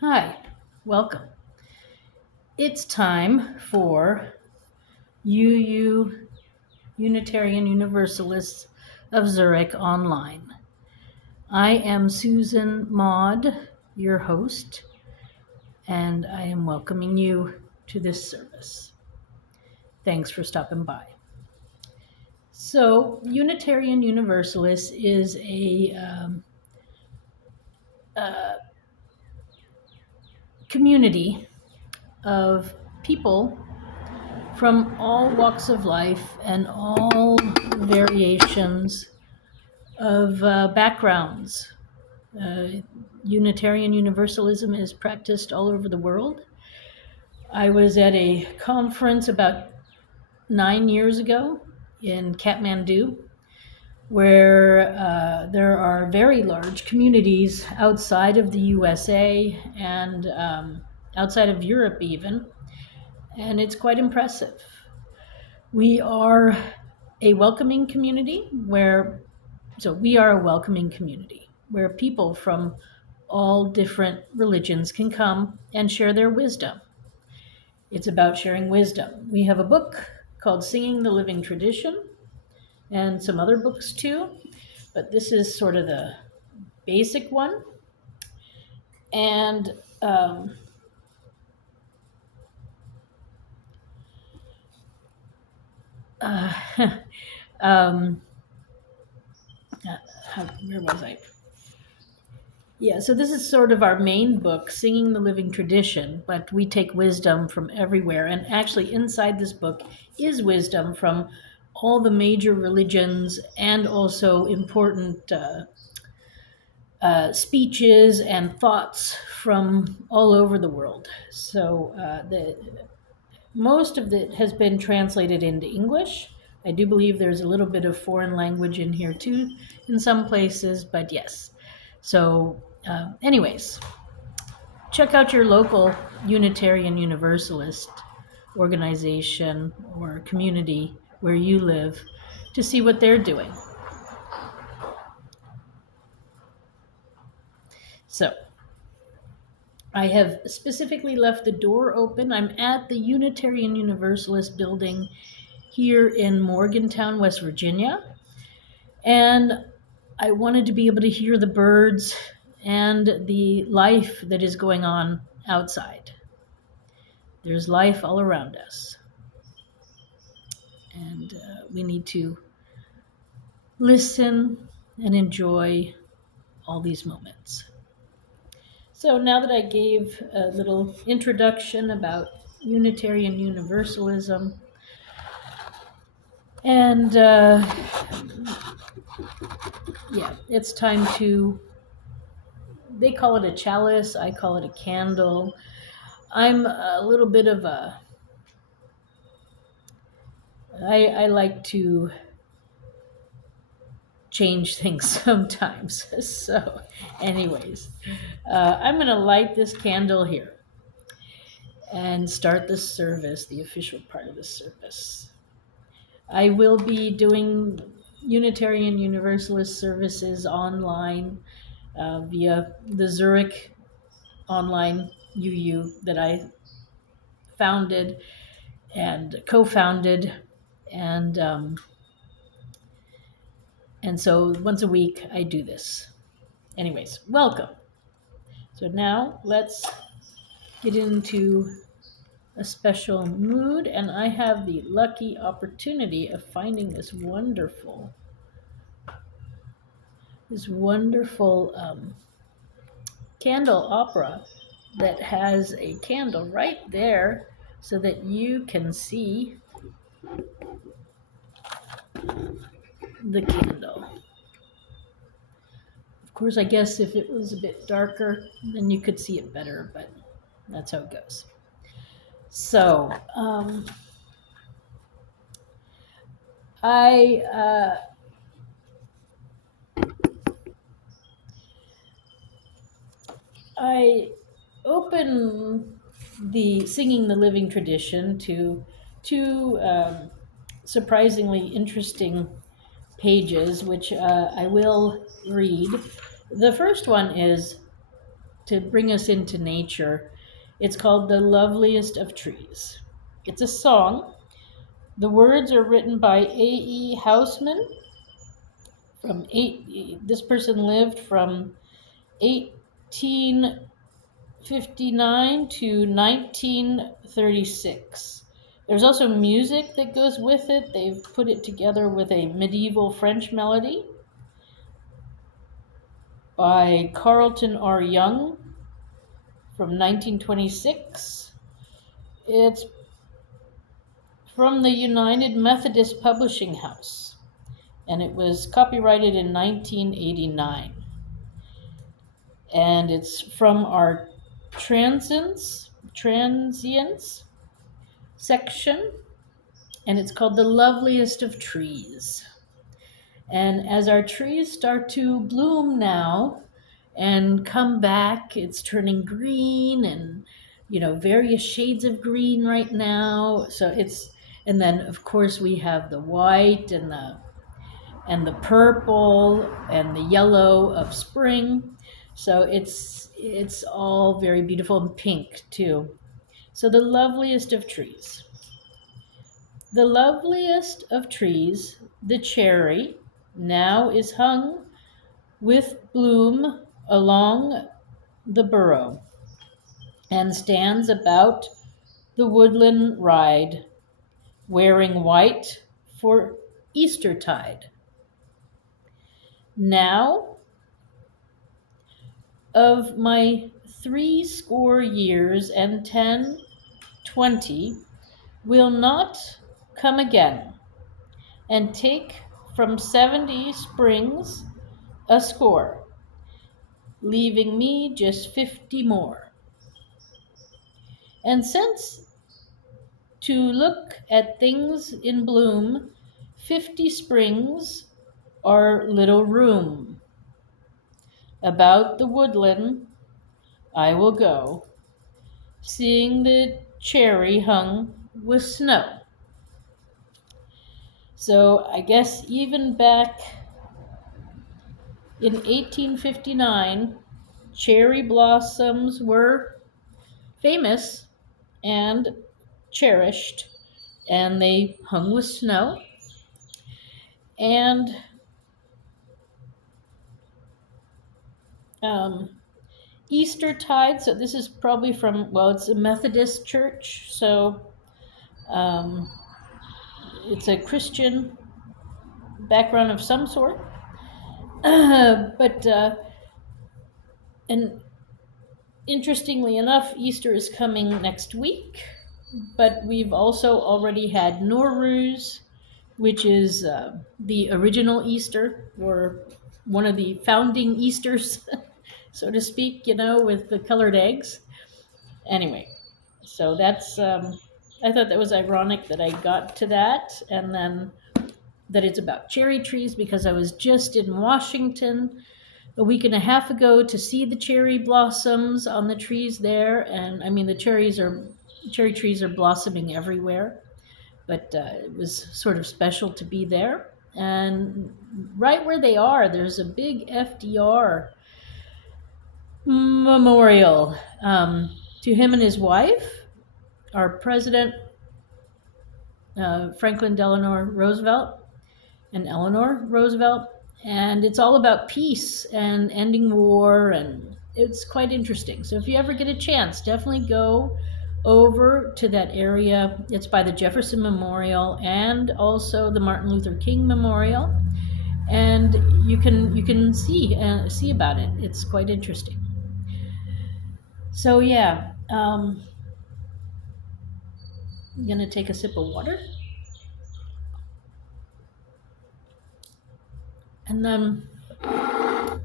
Hi, welcome. It's time for UU Unitarian Universalists of Zurich Online. I am Susan Maud, your host, and I am welcoming you to this service. Thanks for stopping by. So, Unitarian Universalist is a community of people from all walks of life and all variations of backgrounds. Uh, Unitarian Universalism is practiced all over the world. I was at a conference about 9 years ago in Kathmandu, where there are very large communities outside of the USA and outside of Europe, even, and it's quite impressive. We are a welcoming community where So we are a welcoming community where people from all different religions can come and share their wisdom. It's about sharing wisdom. We have a book called Singing the Living Tradition and some other books too, but this is sort of the basic one. And uh, um, where was I? Yeah, so this is sort of our main book, Singing the Living Tradition, but we take wisdom from everywhere. And actually, inside this book is wisdom from all the major religions and also important speeches and thoughts from all over the world. So most of it has been translated into English. I do believe there's a little bit of foreign language in here too, in some places, but yes. So, anyways, check out your local Unitarian Universalist organization or community where you live to see what they're doing. So, I have specifically left the door open. I'm at the Unitarian Universalist building here in Morgantown, West Virginia, and I wanted to be able to hear the birds and the life that is going on outside. There's life all around us. And we need to listen and enjoy all these moments. So now that I gave a little introduction about Unitarian Universalism, and yeah, it's time to, they call it a chalice, I call it a candle. I'm a little bit of I like to change things sometimes. So, anyways, I'm going to light this candle here and start the service, the official part of the service. I will be doing Unitarian Universalist services online via the Zurich online UU that I founded and co-founded, and so once a week I do this. Anyways, welcome. So now let's get into a special mood, and I have the lucky opportunity of finding this wonderful candle opera that has a candle right there so that you can see the candle. Of course, I guess if it was a bit darker, then you could see it better, but that's how it goes. So, I open the Singing the Living Tradition to two surprisingly interesting pages, which I will read. The first one is to bring us into nature. It's called The Loveliest of Trees. It's a song. The words are written by A.E. Houseman. This person lived from 1859 to 1936. There's also music that goes with it. They've put it together with a medieval French melody by Carlton R. Young from 1926. It's from the United Methodist Publishing House, and it was copyrighted in 1989. And it's from our transients section, and it's called The Loveliest of Trees. And as our trees start to bloom now and come back, it's turning green and, various shades of green right now. And then of course we have the white and the purple and the yellow of spring. So it's all very beautiful, and pink too. So the loveliest of trees. The loveliest of trees, the cherry, now is hung with bloom along the burrow, and stands about the woodland ride, wearing white for Eastertide. Now, of my 60 years and 10, 20, will not come again, and take from 70 springs a score, leaving me just 50 more. And since to look at things in bloom, 50 springs are little room. About the woodland I will go, seeing the cherry hung with snow. So I guess even back in 1859, cherry blossoms were famous and cherished, and they hung with snow. And um, Eastertide, so this is probably from, well, it's a Methodist church, so um, it's a Christian background of some sort. And interestingly enough, Easter is coming next week, but we've also already had Nowruz, which is the original Easter, or one of the founding Easters, so to speak, with the colored eggs. Anyway, so that's, I thought that was ironic that I got to that, and then that it's about cherry trees, because I was just in Washington a week and a half ago to see the cherry blossoms on the trees there. And I mean, the cherry trees are blossoming everywhere, but it was sort of special to be there. And right where they are, there's a big FDR memorial to him and his wife, our president, Franklin Delano Roosevelt and Eleanor Roosevelt. And it's all about peace and ending war, and it's quite interesting. So if you ever get a chance, definitely go over to that area. It's by the Jefferson Memorial and also the Martin Luther King Memorial, and you can see about it. It's quite interesting. So yeah, I'm gonna take a sip of water, and then I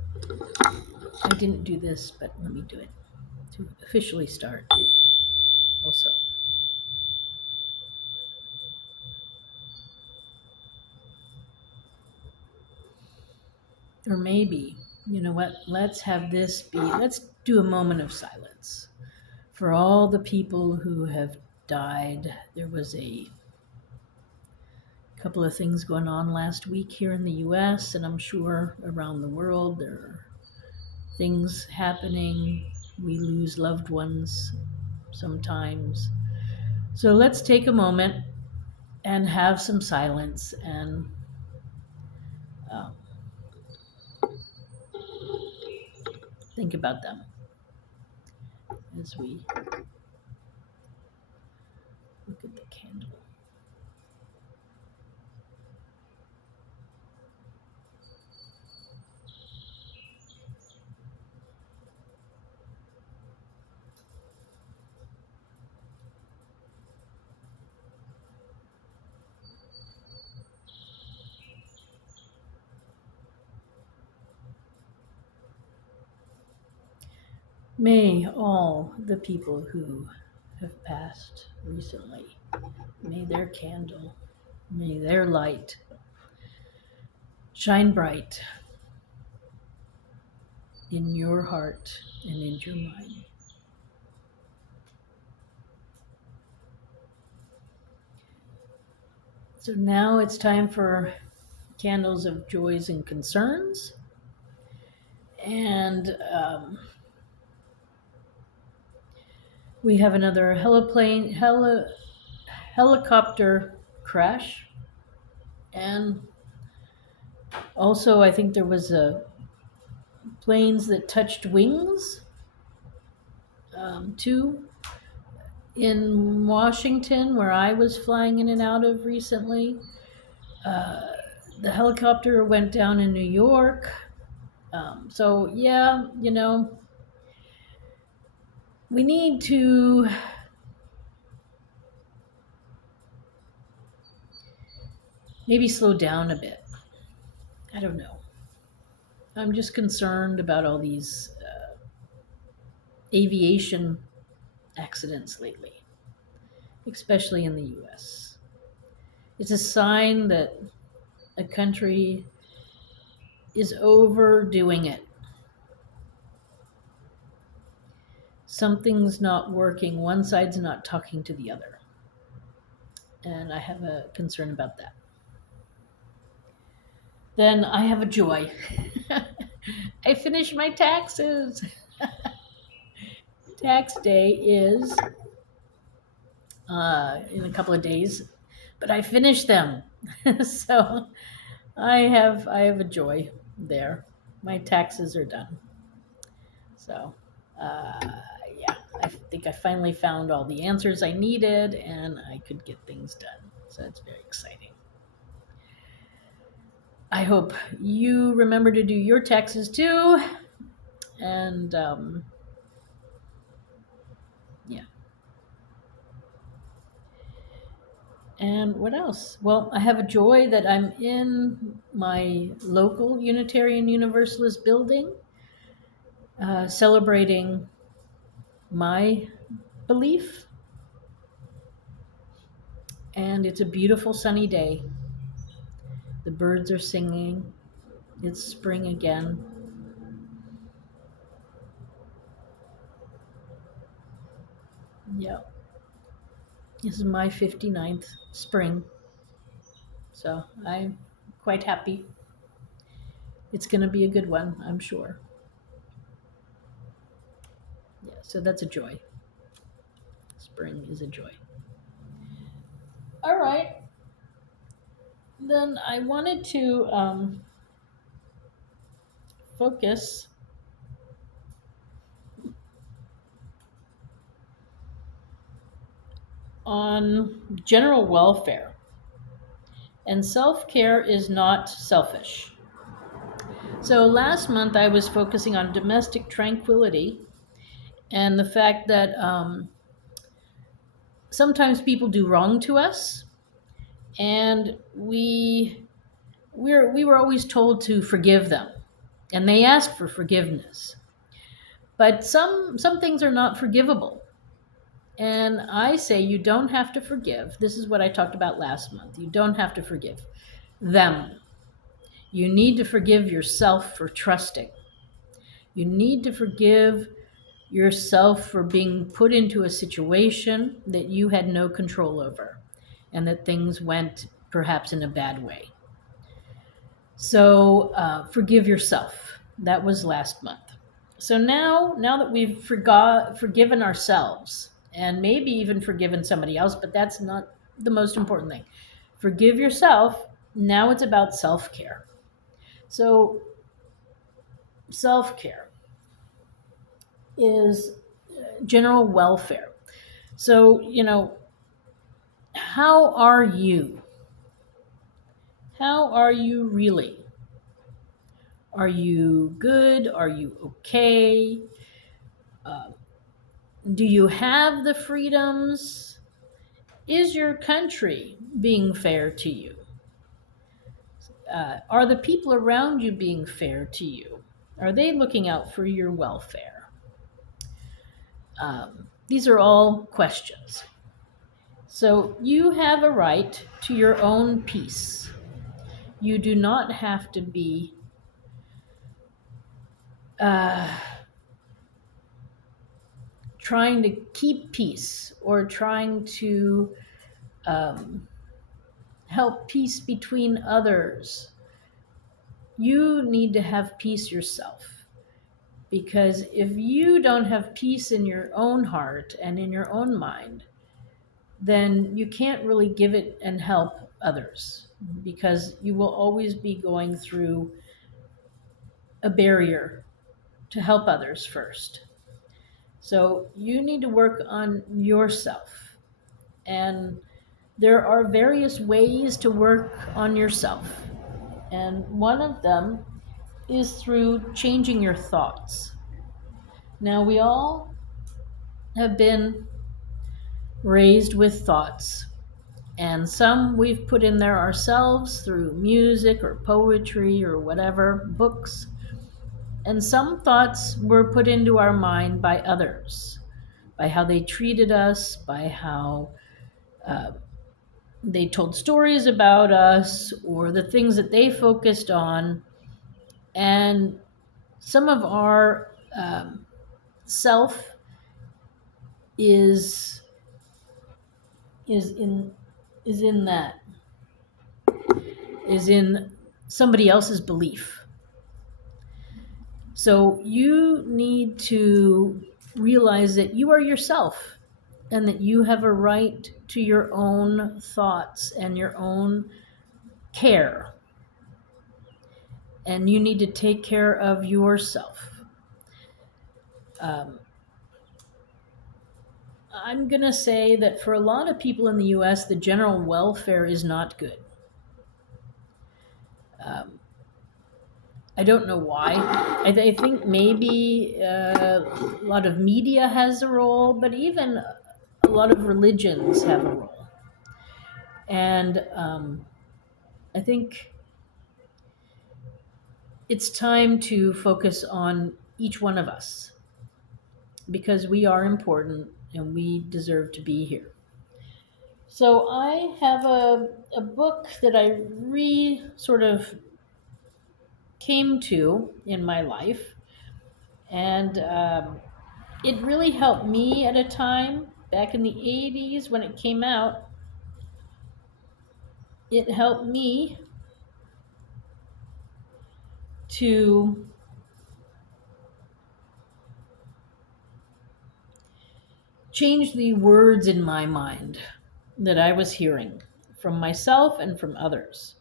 didn't do this, but let me do it to officially start also. Or maybe, you know what, let's do a moment of silence for all the people who have died. There was a couple of things going on last week here in the US, and I'm sure around the world there are things happening. We lose loved ones sometimes. So let's take a moment and have some silence and um, think about them as we look at the candle. May all the people who have passed recently, may their candle, may their light shine bright in your heart and in your mind. So now it's time for candles of joys and concerns. And we have another helicopter crash. And also, I think there was planes that touched wings, too, in Washington, where I was flying in and out of recently. Uh, the helicopter went down in New York. So, yeah, we need to maybe slow down a bit. I don't know. I'm just concerned about all these aviation accidents lately, especially in the US. It's a sign that a country is overdoing it. Something's not working. One side's not talking to the other. And I have a concern about that. Then I have a joy. I finished my taxes. Tax day is in a couple of days, but I finished them. So I have a joy there. My taxes are done. So uh, yeah, I think I finally found all the answers I needed, and I could get things done. So it's very exciting. I hope you remember to do your taxes too. And yeah. And what else? Well, I have a joy that I'm in my local Unitarian Universalist building, celebrating my belief. And it's a beautiful sunny day. The birds are singing. It's spring again. Yeah. This is my 59th spring. So I'm quite happy. It's going to be a good one, I'm sure. Yeah, so that's a joy. Spring is a joy. All right. Then I wanted to focus on general welfare. And self care is not selfish. So last month I was focusing on domestic tranquility and the fact that sometimes people do wrong to us, and we were always told to forgive them, and they ask for forgiveness. But some things are not forgivable. And I say you don't have to forgive. This is what I talked about last month. You don't have to forgive them. You need to forgive yourself for trusting. You need to forgive yourself for being put into a situation that you had no control over and that things went perhaps in a bad way. So forgive yourself. That was last month. So now that we've forgiven ourselves and maybe even forgiven somebody else, but that's not the most important thing. Forgive yourself. Now it's about self care. So self care is general welfare. So, how are you? How are you really? Are you good? Are you okay? Uh, do you have the freedoms? Is your country being fair to you? Are the people around you being fair to you? Are they looking out for your welfare? These are all questions. So you have a right to your own peace. You do not have to be uh, trying to keep peace or trying to um, help peace between others. You need to have peace yourself. Because if you don't have peace in your own heart and in your own mind, then you can't really give it and help others because you will always be going through a barrier to help others first. So you need to work on yourself. And there are various ways to work on yourself. And one of them is through changing your thoughts. Now, we all have been raised with thoughts, and some we've put in there ourselves through music or poetry or whatever, books. And some thoughts were put into our mind by others, by how they treated us, by how uh, they told stories about us, or the things that they focused on. And some of our self is is in is in that is in somebody else's belief. So you need to realize that you are yourself and that you have a right to your own thoughts and your own care. And you need to take care of yourself. Um, I'm going to say that for a lot of people in the US, the general welfare is not good. Um, I don't know why. I think maybe a lot of media has a role, but even a lot of religions have a role. And I think it's time to focus on each one of us because we are important and we deserve to be here. So I have a book that I sort of came to in my life, and it really helped me at a time back in the 80s when it came out. It helped me to change the words in my mind that I was hearing from myself and from others.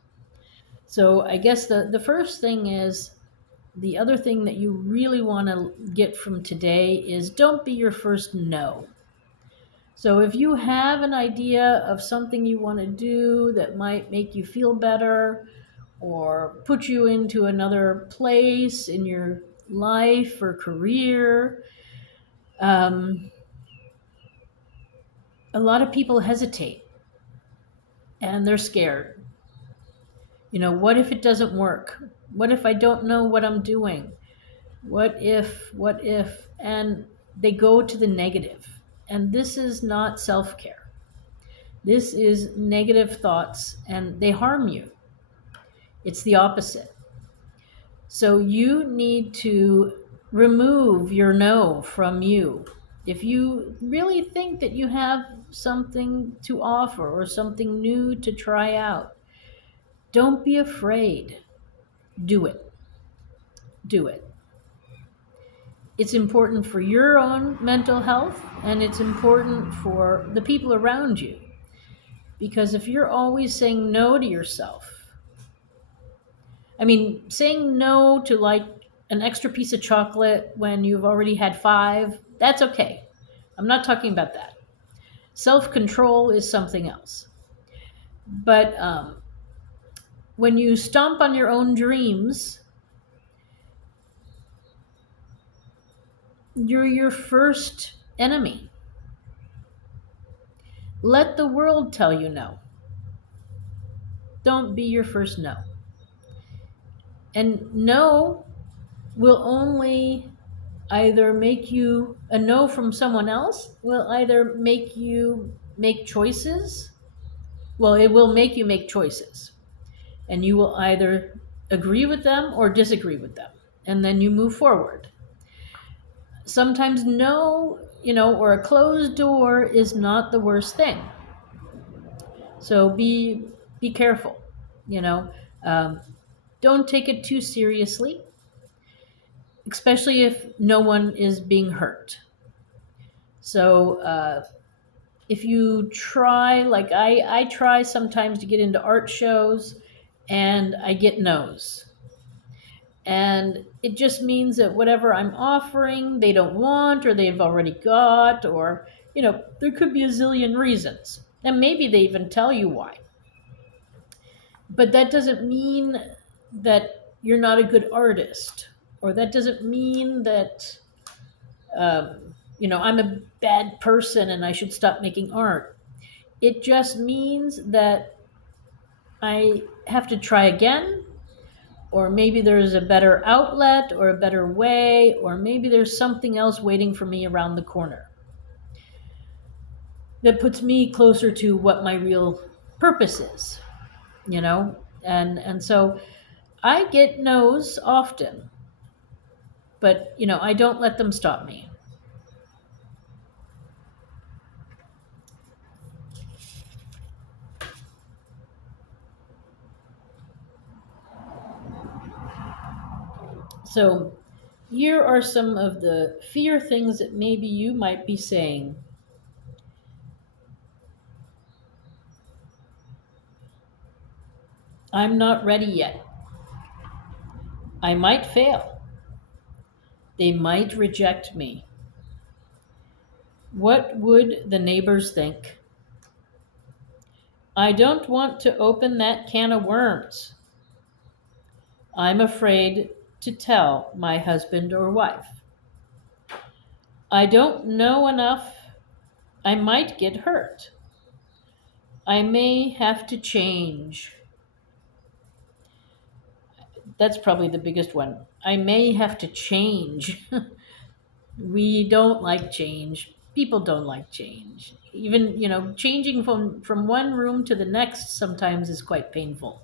So I guess the first thing is the other thing that you really want to get from today is don't be your first no. So if you have an idea of something you want to do that might make you feel better or put you into another place in your life or career, um, a lot of people hesitate and they're scared. What if it doesn't work? What if I don't know what I'm doing? What if? And they go to the negative. And this is not self care. This is negative thoughts and they harm you. It's the opposite. So you need to remove your no from you. If you really think that you have something to offer or something new to try out, don't be afraid. Do it. Do it. It's important for your own mental health, and it's important for the people around you. Because if you're always saying no to yourself, I mean, saying no to like an extra piece of chocolate when you've already had five, that's okay. I'm not talking about that. Self control is something else. But when you stomp on your own dreams, you're your first enemy. Let the world tell you no. Don't be your first no. And no will only either make you a no from someone else, will either make you make choices. Well, it will make you make choices. And you will either agree with them or disagree with them. And then you move forward. Sometimes no, or a closed door is not the worst thing. So be careful, you know. Um, don't take it too seriously, especially if no one is being hurt. So if you try, like I try sometimes to get into art shows, and I get no's. And it just means that whatever I'm offering, they don't want, or they've already got, or, there could be a zillion reasons. And maybe they even tell you why. But that doesn't mean that you're not a good artist, or that doesn't mean that, I'm a bad person and I should stop making art. It just means that I have to try again, or maybe there's a better outlet or a better way, or maybe there's something else waiting for me around the corner that puts me closer to what my real purpose is, and so I get no's often, but I don't let them stop me. So here are some of the fear things that maybe you might be saying. I'm not ready yet. I might fail. They might reject me. What would the neighbors think? I don't want to open that can of worms. I'm afraid to tell my husband or wife. I don't know enough. I might get hurt. I may have to change. That's probably the biggest one. I may have to change. We don't like change. People don't like change. Even, changing from one room to the next sometimes is quite painful.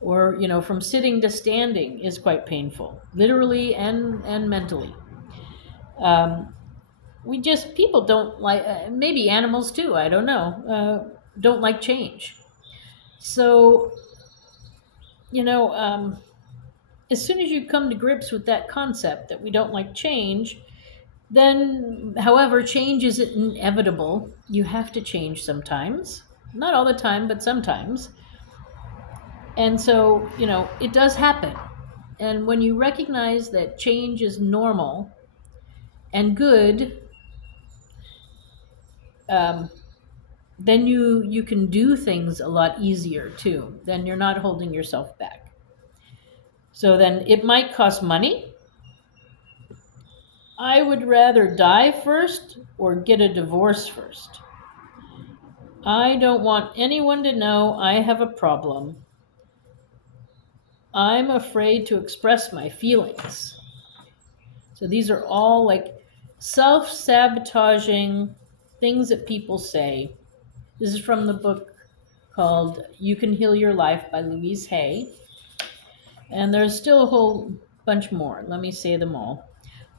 Or, from sitting to standing is quite painful, literally and mentally. Um, people don't like, maybe animals too, I don't know, don't like change. So, you know, um, as soon as you come to grips with that concept that we don't like change, then, however, change is inevitable. You have to change sometimes. Not all the time, but sometimes. And so, it does happen. And when you recognize that change is normal and good, um, then you can do things a lot easier too. Then you're not holding yourself back. So then it might cost money. I would rather die first or get a divorce first. I don't want anyone to know I have a problem. I'm afraid to express my feelings. So these are all like self sabotaging things that people say. This is from the book called You Can Heal Your Life by Louise Hay. And there's still a whole bunch more. Let me say them all.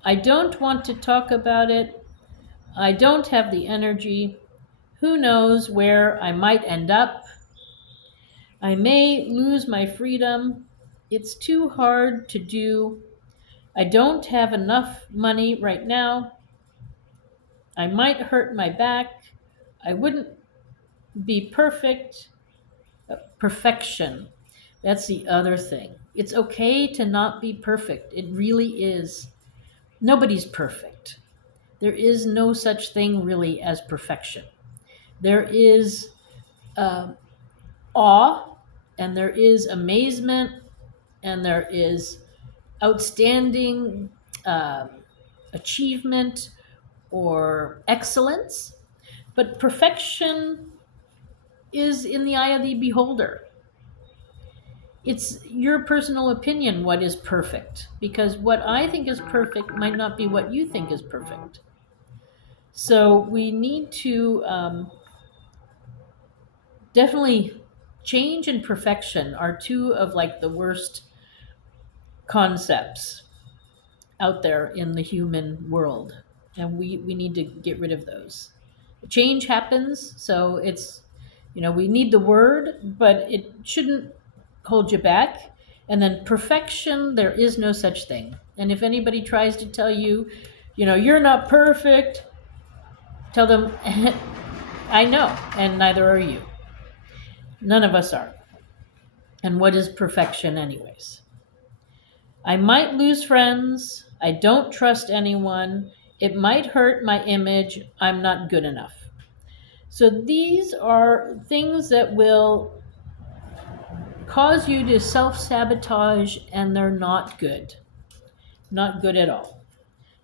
I don't want to talk about it. I don't have the energy. Who knows where I might end up? I may lose my freedom. It's too hard to do. I don't have enough money right now. I might hurt my back. I wouldn't be perfect. Perfection. That's the other thing. It's okay to not be perfect. It really is. Nobody's perfect. There is no such thing really as perfection. There is uh, awe, and there is amazement, and there is outstanding um achievement or excellence. But perfection is in the eye of the beholder. It's your personal opinion what is perfect, because what I think is perfect might not be what you think is perfect. So we need to definitely, change and perfection are two of like the worst concepts out there in the human world, and we need to get rid of those. Change happens, so it's, we need the word, but it shouldn't hold you back. And then perfection, there is no such thing. And if anybody tries to tell you, you're not perfect, tell them I know, and neither are you. None of us are. And what is perfection anyways? I might lose friends. I don't trust anyone. It might hurt my image. I'm not good enough. So these are things that will cause you to self sabotage, and they're not good. Not good at all.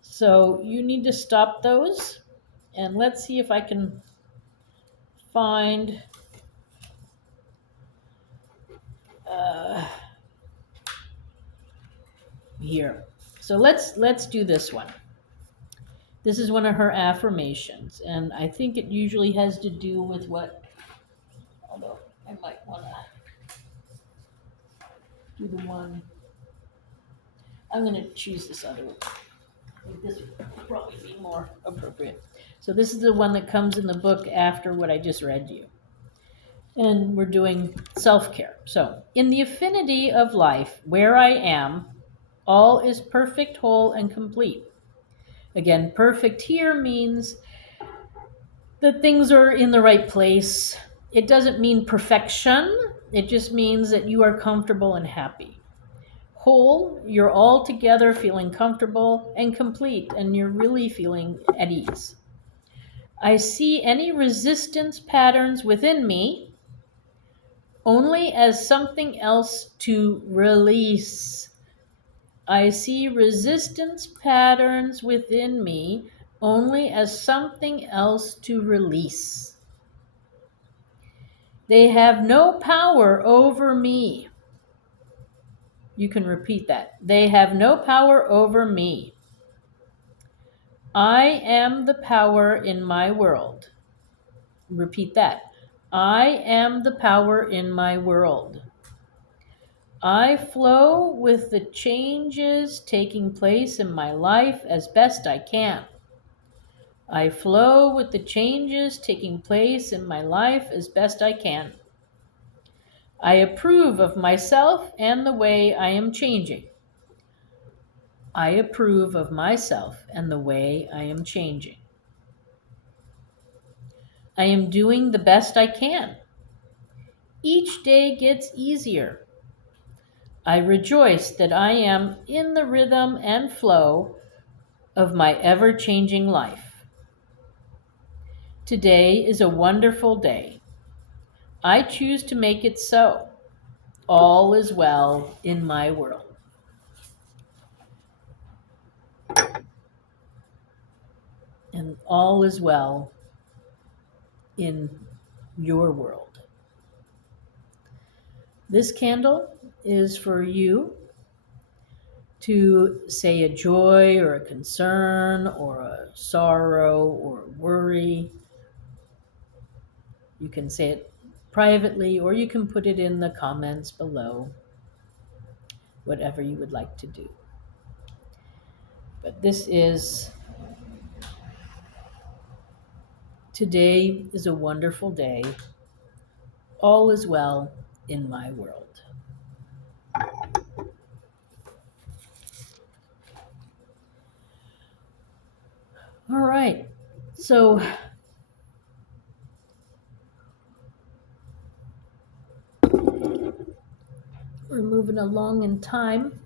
So you need to stop those. And let's see if I can find uh, here. So let's do this one. This is one of her affirmations, and I think it usually has to do with what, although I might want to do the one. I'm going to choose this other one. I think this would probably be more appropriate. So this is the one that comes in the book after what I just read to you. And we're doing self-care. So, in the affinity of life, where I am, all is perfect, whole, and complete. Again, perfect here means that things are in the right place. It doesn't mean perfection. It just means that you are comfortable and happy. Whole, you're all together feeling comfortable, and complete, and you're really feeling at ease. I see any resistance patterns within me only as something else to release. I see resistance patterns within me only as something else to release. They have no power over me. You can repeat that. They have no power over me. I am the power in my world. Repeat that. I am the power in my world. I flow with the changes taking place in my life as best I can. I flow with the changes taking place in my life as best I can. I approve of myself and the way I am changing. I approve of myself and the way I am changing. I am doing the best I can. Each day gets easier. I rejoice that I am in the rhythm and flow of my ever changing life. Today is a wonderful day. I choose to make it so. All is well in my world. And all is well in your world. This candle is for you to say a joy or a concern or a sorrow or a worry. You can say it privately, or you can put it in the comments below, whatever you would like to do. But today is a wonderful day. All is well in my world. All right. So we're moving along in time,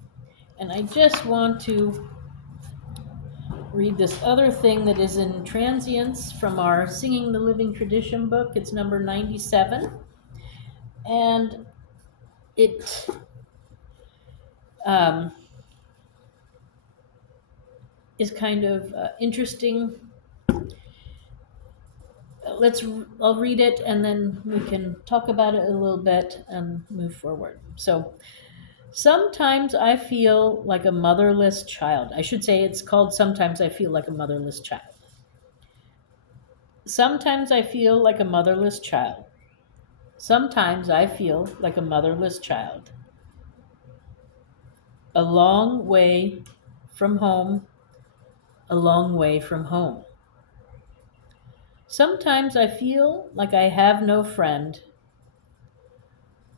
and I just want to read this other thing that is in transience from our Singing the Living Tradition book. It's number 97, and it um, is kind of interesting. Let's I'll read it and then we can talk about it a little bit and move forward. So, sometimes I feel like a motherless child. I should say it's called Sometimes I Feel Like a Motherless Child. Sometimes I feel like a motherless child. Sometimes I feel like a motherless child. A long way from home, a long way from home. Sometimes I feel like I have no friend.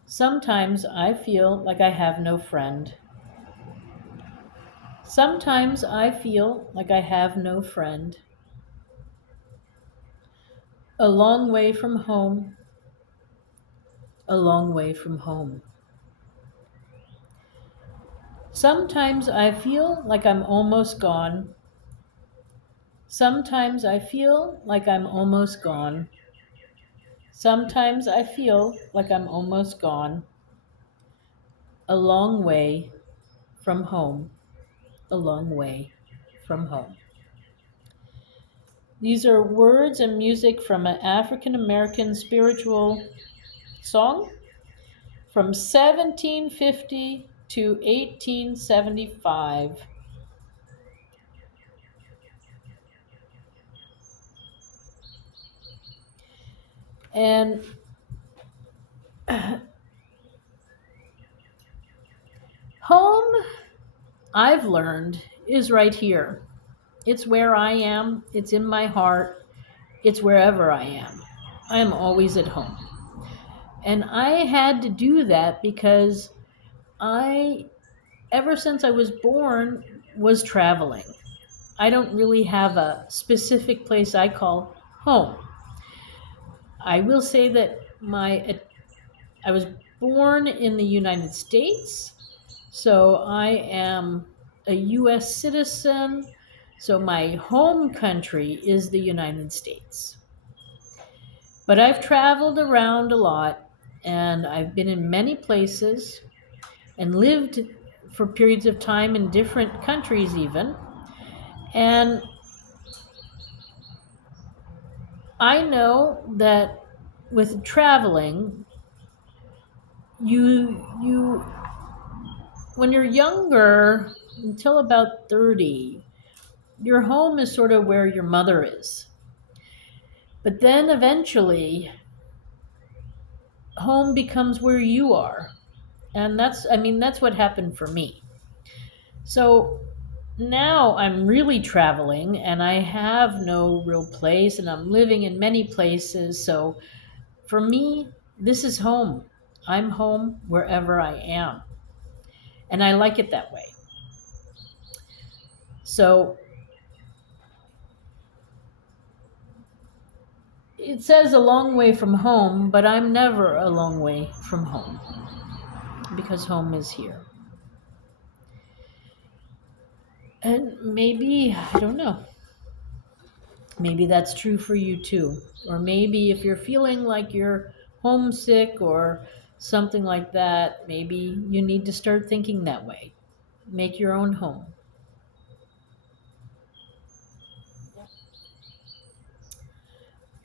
Sometimes I feel like I have no friend. Sometimes I feel like I have no friend. A long way from home, a long way from home. Sometimes I feel like I'm almost gone. Sometimes I feel like I'm almost gone. Sometimes I feel like I'm almost gone. A long way from home, a long way from home. These are words and music from an African American spiritual song from 1750 to 1875. And home, I've learned, is right here. It's where I am, it's in my heart, it's wherever I am. I am always at home. And I had to do that because I, ever since I was born, was traveling. I don't really have a specific place I call home. I will say that I was born in the United States, so I am a US citizen, so my home country is the United States. But I've traveled around a lot and I've been in many places and lived for periods of time in different countries even. And I know that with traveling, you when you're younger, until about 30, your home is sort of where your mother is. But then eventually, home becomes where you are. And that's what happened for me. So now I'm really traveling and I have no real place and I'm living in many places. So for me, this is home. I'm home wherever I am. And I like it that way. So it says a long way from home, but I'm never a long way from home because home is here. And maybe, I don't know, maybe that's true for you too. Or maybe if you're feeling like you're homesick or something like that, maybe you need to start thinking that way. Make your own home.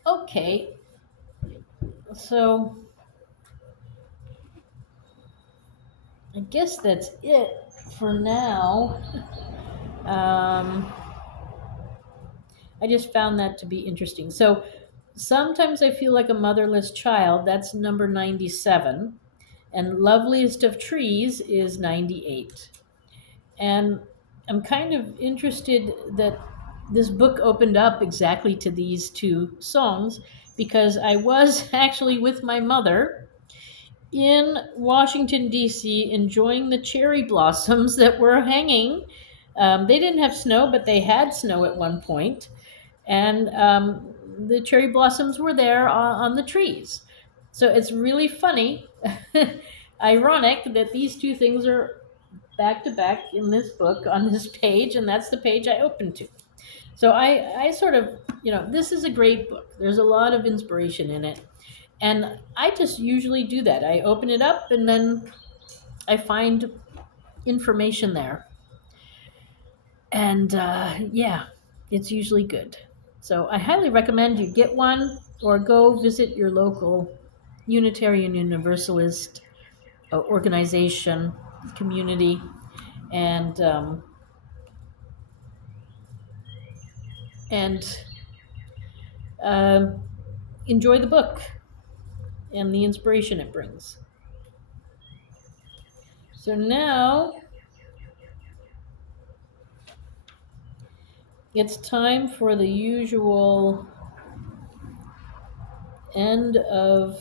Okay, so I guess that's it for now. Um, I just found that to be interesting. So sometimes I feel like a motherless child. That's number 97. And Loveliest of Trees is 98. And I'm kind of interested that this book opened up exactly to these two songs because I was actually with my mother in Washington, D.C., enjoying the cherry blossoms that were hanging. They didn't have snow, but they had snow at one point. and the cherry blossoms were there on the trees. So it's really funny, ironic that these two things are back to back in this book on this page, and that's the page I opened to. So I sort of, this is a great book. There's a lot of inspiration in it. And I just usually do that. I open it up and then I find information there. And yeah, it's usually good. So I highly recommend you get one or go visit your local Unitarian Universalist organization, community, and and um, enjoy the book and the inspiration it brings. So now it's time for the usual end of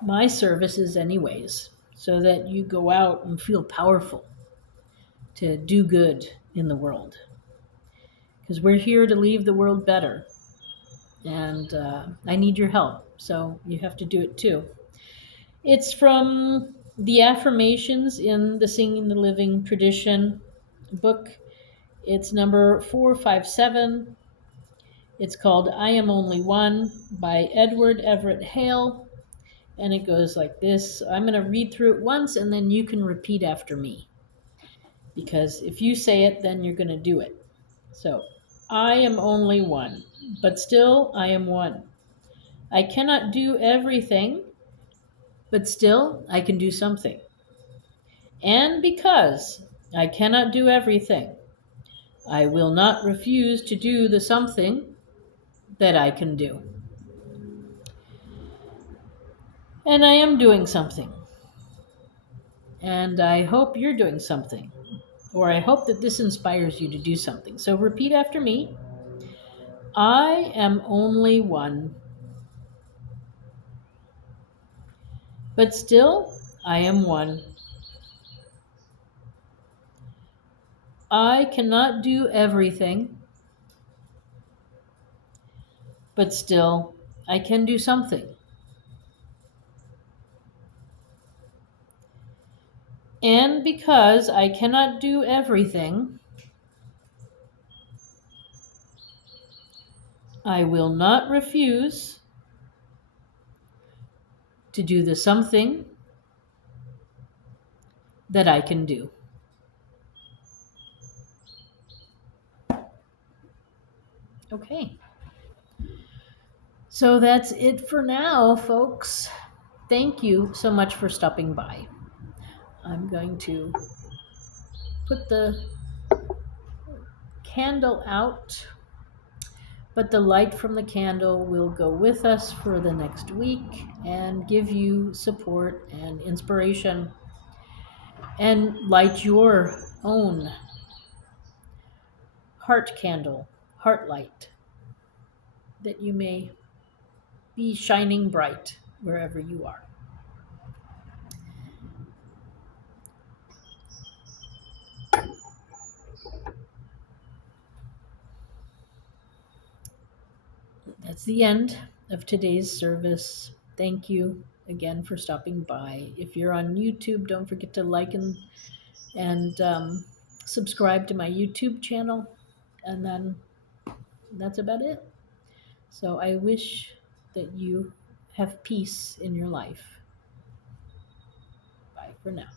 my services, anyways, so that you go out and feel powerful to do good in the world. Because we're here to leave the world better. And I need your help. So you have to do it too. It's from the affirmations in the Singing the Living Tradition book. It's number 457. It's called I Am Only One by Edward Everett Hale. And it goes like this. I'm going to read through it once and then you can repeat after me. Because if you say it, then you're going to do it. So, I am only one, but still I am one. I cannot do everything, but still I can do something. And because I cannot do everything, I will not refuse to do the something that I can do. And I am doing something. And I hope you're doing something. Or I hope that this inspires you to do something. So repeat after me. I am only one, but still I am one. I cannot do everything, but still I can do something. And because I cannot do everything, I will not refuse to do the something that I can do. Okay. So that's it for now, folks. Thank you so much for stopping by. I'm going to put the candle out, but the light from the candle will go with us for the next week and give you support and inspiration and light your own heart candle, heart light, that you may be shining bright wherever you are. That's the end of today's service. Thank you again for stopping by. If you're on YouTube, don't forget to like and subscribe to my YouTube channel. And then that's about it. So I wish that you have peace in your life. Bye for now.